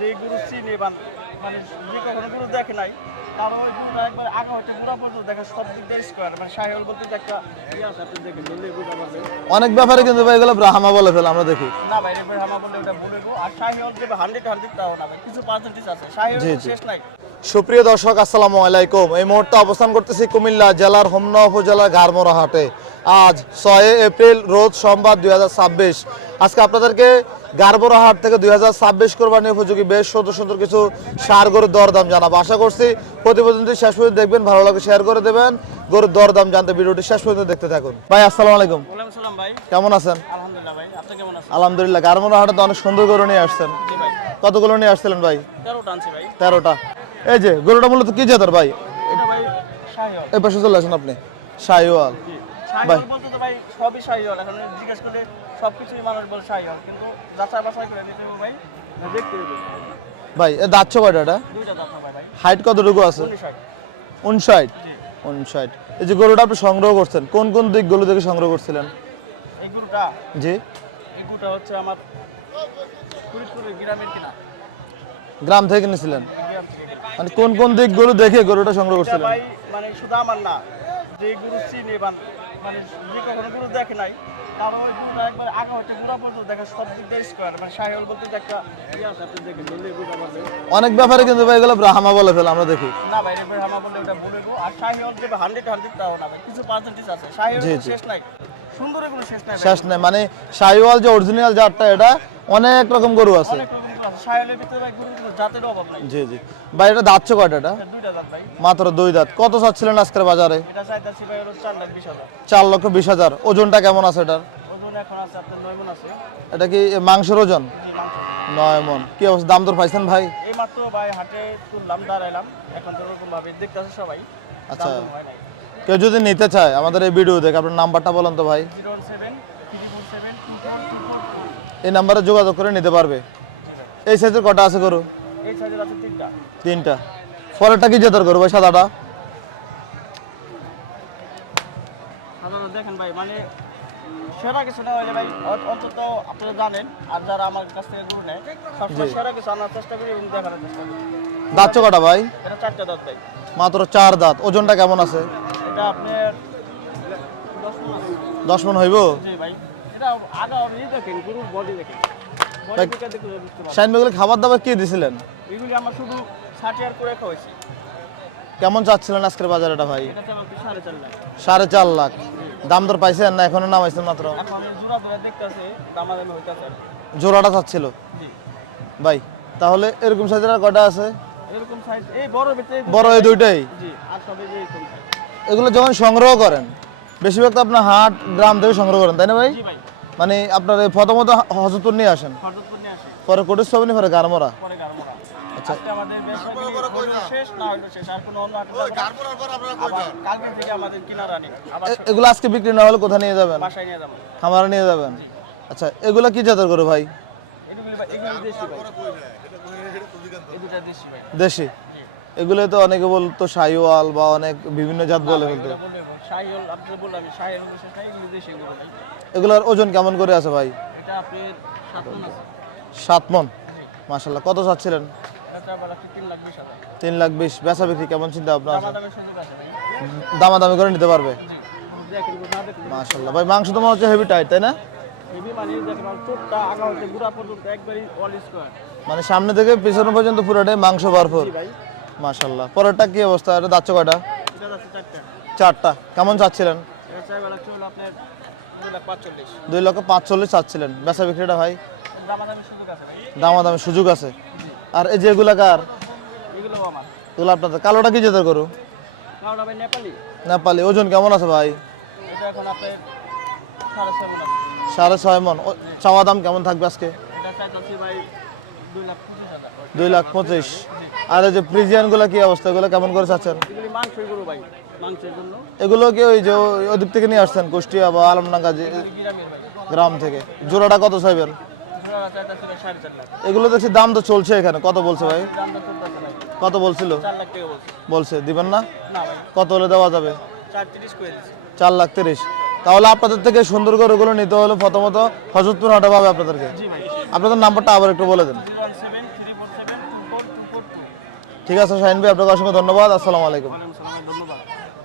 যে গরু চিনে বা মানে যে কখনো গরু দেখে নাই তার ওই গরুটা একবার আগা হচ্ছে গুড়া পর্যন্ত দেখে সব দিক দিয়ে স্কোয়ার মানে সাহেল বলতে যে একটা ইয়ে আছে আপনি দেখেন বললে বুঝা পারবেন। অনেক ব্যাপারে কিন্তু ভাই এগুলো ব্রাহ্মা বলে ফেলে আমরা দেখি। না ভাই এবার হামা বললে ওটা বলে গো আর সাহেল যে 100 তাও না ভাই কিছু পার্সেন্টেজ আছে সাহেল শেষ নাই। সুপ্রিয় দর্শক আসসালামু আলাইকুম। এই মুহূর্তে অবস্থান করতেছি কুমিল্লা জেলার হোমনা উপজেলার গারমোরা হাটে। আজ 6 এপ্রিল রোজ সোমবার 2026। আজকে আপনাদেরকে গারমোরা হাট থেকে 2026 কোরবানি উপযোগী বেশ সুন্দর সুন্দর কিছু সার গরুর দরদাম জানাবো। আশা করছি প্রতিবেদনটি শেষ পর্যন্ত দেখবেন, ভালো লাগে শেয়ার করে দেবেন। গরুর দরদাম জানতে ভিডিওটি শেষ পর্যন্ত দেখতে থাকুন। ভাই আসসালামু আলাইকুম। ওয়ালাইকুম সালাম ভাই, কেমন আছেন? আলহামদুলিল্লাহ ভাই, আপনি কেমন আছেন? আলহামদুলিল্লাহ। গারমোরা হাটে তো অনেক সুন্দর গরু নিয়ে আসছেন। জি ভাই, কতগুলো নিয়ে আসছিলেন ভাই? 13টা আনছি ভাই। 13টা। এই যে গরুটা মূলত কি জাতের ভাই? এটা ভাই শাহিওয়াল। এই পাশে চলে আসেন আপনি। শাহিওয়াল। জি শাহিওয়াল বলতে তো ভাই সবই শাহিওয়াল, এখন জিজ্ঞেস করলে সবকিছুই মানুষ বলে শাহিওয়াল, কিন্তু যাচাই বাছাই করে নিতে হবে ভাই, দেখতে হবে। ভাই এ দাঁত কয়টা এটা? দুইটা দাঁত না ভাই। হাইট কতটুকু আছে? 59। জি 59। এই যে গরুটা আপনি সংগ্রহ করছেন কোন কোন দিকগুলো থেকে সংগ্রহ করছিলেন? এই গরুটা, জি এই গরুটা হচ্ছে আমার ফরিদপুরের গ্রামের কিনা, গ্রাম থেকে কিনেছিলেন? গ্রাম থেকে কিনা। মানে কোন কোন দিকগুলো দেখে গরুটা সংগ্রহ এটা করছিলেন? ভাই মানে শুধু আমার না, যে গরু চিনে বা মানে যে কখনো গরু দেখে নাই তার ওই গরুটা একবার আগা হচ্ছে গুড়া পর্যন্ত দেখে সব দিক দিয়ে স্কোয়ার মানে শাহিওয়াল বলতে যে একটা ইয়ে আছে আপনি দেখেন বললে বুঝা পারবেন। অনেক ব্যাপারে কিন্তু ভাই এগুলো ব্রাহ্মা বলে ফেলে আমরা দেখি। না ভাই এবার হামা বললে ওটা বলে গো আর শাহিওয়াল যে 100 তাও না ভাই, কিছু পার্সেন্টেজ আছে শাহিওয়াল জি, জি। শেষ নাই, সুন্দর এগুলো শেষ নাই ভাই। শেষ নেই, মানে শাহিওয়াল যে অরিজিনাল জাতটা এটা অনেক রকম গরু আছে। অনেক রকম গরু আছে শাহিওয়ালের ভিতরে ভাই গরুর জাতের অভাব নাই। জি জি। ভাই এটা দাঁত কয়টা? এটা এটা দুইটা জাত ভাই। মাত্র 2 দাঁত। কত চাচ্ছিলেন আজকের বাজারে? এটা চাইতাছি ভাই হলো 4,20,000। 4,20,000। ওজনটা কেমন আছে এটার? ওজন এখন আছে আপনার 9 মণ আছে। এটা কি মাংসের ওজন? জি মাংস 9 মণ। কি অবস্থা, দাম দর পাইছেন ভাই? এই মাত্র ভাই হাটে তুললাম, দাঁড়াইলাম, এখন তো ওরকম ভাবে দেখতেছে সবাই। আচ্ছা। দাম দর হয় নাই। কেউ যদি নিতে চায় আমাদের এই ভিডিও দেখে আপনার নাম্বারটা বলেন তো ভাই। 017-347-24244। এই নাম্বারে যোগাযোগ করে নিতে পারবে। এই সাইজের কটা আছে গরু? এই সাইজের আছে 3টা। 3টা। পরেরটা কি জাতের গরু ভাই? সাদাটা? সাধারণত দেখেন ভাই মানে সেরা কিছু না হলে ভাই অন্তত আপনারা জানেন, আর যারা আমার কাছ থেকে গরু নেয় সবসময় সেরা কিছু আনার চেষ্টা করি এবং দেখানোর চেষ্টা করি। দাঁত কটা ভাই? এটা 4টা দাঁত ভাই। মাত্র 4 দাঁত। ওজনটা কেমন আছে? এটা আপনার 10 মণ আছে। 10 মণ হইব? জি ভাই, এটা আগা আপনি দেখেন গরুর বডি দেখেন, বডি ভাই, থেকে দেখলে বুঝতে পারবেন। শাইন বেগুলো খাবার দাবার কি দিছিলেন? এগুলি আমার শুধু 60 করে খাওয়াইছি। কেমন চাচ্ছিলেন আজকের বাজারে এটা ভাই? এটা আমার 4.5 লাখ। 4.5 লাখ। দাম দর পাইছেন না এখনো নামাইছেন মাত্র? এখন জোড়া ধরে দেখতেছে দামাদামি হইতাছে। জোড়াটা চাচ্ছিল জি ভাই। তাহলে এরকম সাইজের আর কটা আছে? এরকম সাইজ এই বড় ভিতরে বড় এই দুইটাই? জি আর সবে যে এরকম সাইজ। এগুলো যখন সংগ্রহ করেন বেশিরভাগ তো আপনার হাট গ্রাম থেকে সংগ্রহ করেন তাই না ভাই? জি ভাই, মানে আপনার এই প্রথমত হজরতপুর নিয়ে আসেন, হযরতপুর নিয়ে আসি, পরে কোটেশ্বরী, পরে গারমোরা। পরে গারমোরা। আচ্ছা। আজকে আমাদের বেশ শেষ না হইলো শেষ, আর কোনো অন্য হাটে যাব না। আবার কালকে থেকে আমাদের কিনা রানি আবার এগুলো আজকে বিক্রি না হলে কোথায় নিয়ে যাবেন? বাসায় নিয়ে যাব। খামারে নিয়ে যাবেন? আচ্ছা, এগুলো কি জাতের গরু ভাই? এগুলি দেশি ভাই, এই দুটা দেশি ভাই। দেশি? এগুলো তো অনেকে বলতো শাহিওয়াল বা অনেক বিভিন্ন জাত বলে ফেলতো। এটা বলবো শাহিওয়াল, আপনি বললাম শাহিওয়াল বিশেষ না, এগুলি দেশি গরু ভাই। এগুলোর ওজন কেমন করে আছে ভাই? এটা আপনার 7 মণ আছে। 7 মণ। মাশাআল্লাহ। কত চাচ্ছিলেন? এটা আবার 3,20,000। 3,20,000। বেচা বিক্রি কেমন চিন্তা আপনার আছে? দামাদামি সুযোগ আছে ভাই। দামাদামি করে নিতে পারবে? জি দেখেন না দেখেন মাশাআল্লাহ ভাই। মাংস তো মনে হচ্ছে হেভি টাইট তাই না? হেভি মানে দেখেন আর চোটটা আগা হতে গুড়া পর্যন্ত একবারই অল স্কয়ার। মানে সামনে থেকে পিছনে পর্যন্ত পুরোটাই মাংস ভরপুর। জি ভাই, মাশাআল্লাহ। পরেরটা কি অবস্থা? এটা দাঁত কয়টা? এটা আছে 4টা। 4টা। কেমন চাচ্ছিলেন? এটা চাইবেলা চল আপনার 2,45,000। 2,45,000 চাচ্ছিলেন। বেচা বিক্রিটা ভাই? দামাদামি সুযোগ আছে ভাই। দামাদামি সুযোগ আছে। আর এই যে এগুলা কার? এগুলো আমার। এগুলো আপনাদের। কালোটা কি জাতের গরু? কারণ ভাই নেপালি। নেপালি। ওজন কেমন আছে ভাই? এটা এখন আপনার 6.5 মণ আছে। 6.5 মণ। চাওয়া দাম কেমন থাকবে আজকে? এটা চাইছি ভাই 2,25,000। 2,25,000। আর এই যে ফ্রিজিয়ান গুলা কি অবস্থা? এগুলো কেমন করে চাচ্ছেন? এগুলি মাংসের গরু ভাই, মাংসের জন্য। এগুলো কি ওই যে ওদিক থেকে নিয়ে আসছেন কুষ্টিয়া বা আলমডাঙ্গা এগুলি গ্রামের ভাই। গ্রাম থেকে? জোড়াটা কত চাইবেন? জোড়া চাইছি ভাই 4.5 লাখ। এগুলো দেখছি দাম তো চলছে এখানে। কত বলছে ভাই? দামটা চলতেছে ভাই। কত বলছিল? 4 লাখ টাকা বলছে। বলছে দিবেন না? না ভাই, কত হলে দেওয়া যাবে? 4.30 করে দিছি। 4,30,000। তাহলে আপনাদের থেকে সুন্দর করে ওগুলো নিতে হলে প্রথমত হজরতপুর হাটে পাবে আপনাদেরকে। জি ভাই। আপনাদের নাম্বারটা আবার একটু বলে দেন। 017-347-24244। ঠিক আছে শাহিন ভাই, আপনাকে অসংখ্য ধন্যবাদ। আসসালামু আলাইকুম। ওয়ালাইকুম আসসালাম, ধন্যবাদ।